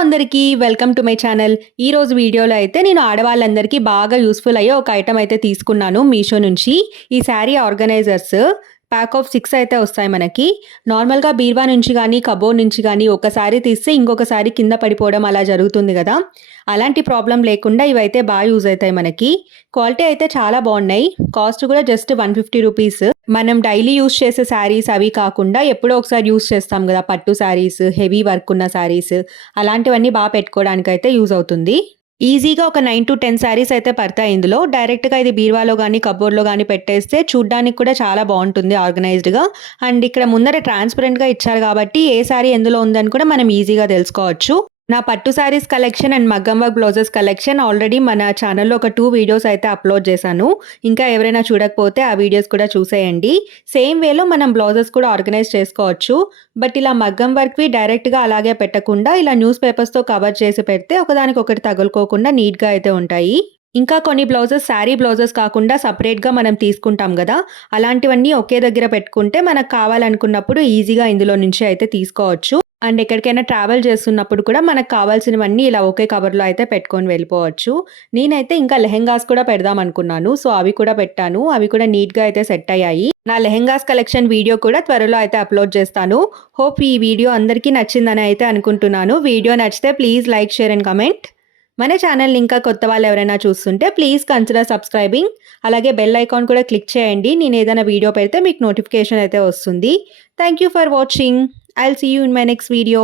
అందరికీ welcome to my channel. ఈరోజు వీడియోలో అయితే నేను ఆడవాళ్ళందరికీ బాగా యూస్‌ఫుల్ అయ్యే ఒక ఐటెమ్ అయితే తీసుకున్నాను మీషో నుంచి. ఈ శారీ ఆర్గనైజర్స్ ప్యాక్ ఆఫ్ 6 అయితే వస్తాయి మనకి. నార్మల్‌గా బీరువా నుంచి గానీ, కబోర్డ్ నుంచి గానీ ఒక శారీ తీస్తే ఇంకొక శారీ కింద పడిపోవడం అలా జరుగుతుంది గదా! అలాంటి ప్రాబ్లమ్ లేకుండా ఇవైతే యూజ్ అయితాయి మనకి. క్వాలిటీ అయితే చాలా బావున్నాయి. కాస్ట్ కూడా జస్ట్ 150 రూపీస్. మనం డైలీ యూజ్ చేసే శారీస్ అవి కాకుండా ఎప్పుడో ఒకసారి యూజ్ చేస్తాం గదా! పట్టు శారీస్, హెవీ వర్క్ ఉన్న శారీస్ అలాంటివన్నీ పెట్టుకోవడానికైతే యూజ్ అవుతుంది. ఈజీగా ఒక 9-10 శారీస్ అయితే పడతాయి ఇందులో. డైరెక్ట్‌గా ఇది బీరువాలో గానీ, కబోర్డ్‌లో గానీ పెట్టేస్తే చూడ్డానికి కూడా చాలా బావుంటుంది ఆర్గనైజ్డ్‌గా. అండ్ ఇక్కడ ముందర ట్రాన్స్‌పరెంట్‌గా ఇచ్చారు కాబట్టి ఏ శారీ ఎందులో ఉందని కూడా మనం ఈజీగా తెలుసుకోవచ్చు. నా పట్టు శారీస్ కలెక్షన్ అండ్ మగ్గం వర్క్ బ్లౌజెస్ కలెక్షన్ ఆల్రెడీ మన ఛానల్‌లో ఒక 2 వీడియోస్ అయితే అప్‌లోడ్ చేశాను. ఇంకా ఎవరైనా చూడకపోతే ఆ వీడియోస్ కూడా చూసేయండి. సేమ్ వేలో మనం బ్లౌజెస్ కూడా ఆర్గనైజ్ చేసుకోవచ్చు. బట్ ఇలా మగ్గం వర్క్‌వి డైరెక్ట్‌గా అలాగే పెట్టకుండా ఇలా న్యూస్ పేపర్స్‌తో కవర్ చేసి పెడితే ఒకదానికొకటి తగులుకోకుండా నీట్‌గా అయితే ఉంటాయి. ఇంకా కొన్ని బ్లౌజెస్ శారీ బ్లౌజెస్ కాకుండా సెపరేట్‌గా మనం తీసుకుంటాం గదా! అలాంటివన్నీ ఒకే దగ్గర పెట్టుకుంటే మనకు కావాలనుకున్నప్పుడు ఈజీగా ఇందులో నుంచి అయితే తీసుకోవచ్చు. అండ్ ఎక్కడికైనా ట్రావెల్ చేస్తున్నప్పుడు కూడా మనకు కావాల్సినవన్నీ ఇలా ఒకే కవర్‌లో అయితే పెట్టుకొని వెళ్ళిపోవచ్చు. నేనైతే ఇంకా లెహెంగాస్ కూడా పెడదామనుకున్నాను. సో, అవి కూడా పెట్టాను. అవి కూడా నీట్‌గా అయితే సెట్ అయ్యాయి. నా లెహెంగాస్ కలెక్షన్ వీడియో కూడా త్వరలో అయితే అప్‌లోడ్ చేస్తాను. హోప్ ఈ వీడియో అందరికీ నచ్చిందని అయితే అనుకుంటున్నాను. వీడియో నచ్చితే please like, share and comment. మన ఛానల్‌ని ఇంకా కొత్త వాళ్ళు ఎవరైనా చూస్తుంటే ప్లీజ్ కన్సిడర్ సబ్స్క్రైబింగ్. అలాగే బెల్ ఐకాన్ కూడా క్లిక్ చేయండి. నేను ఏదైనా వీడియో పెడితే మీకు నోటిఫికేషన్ అయితే వస్తుంది. Thank you for watching. I'll see you in my next video.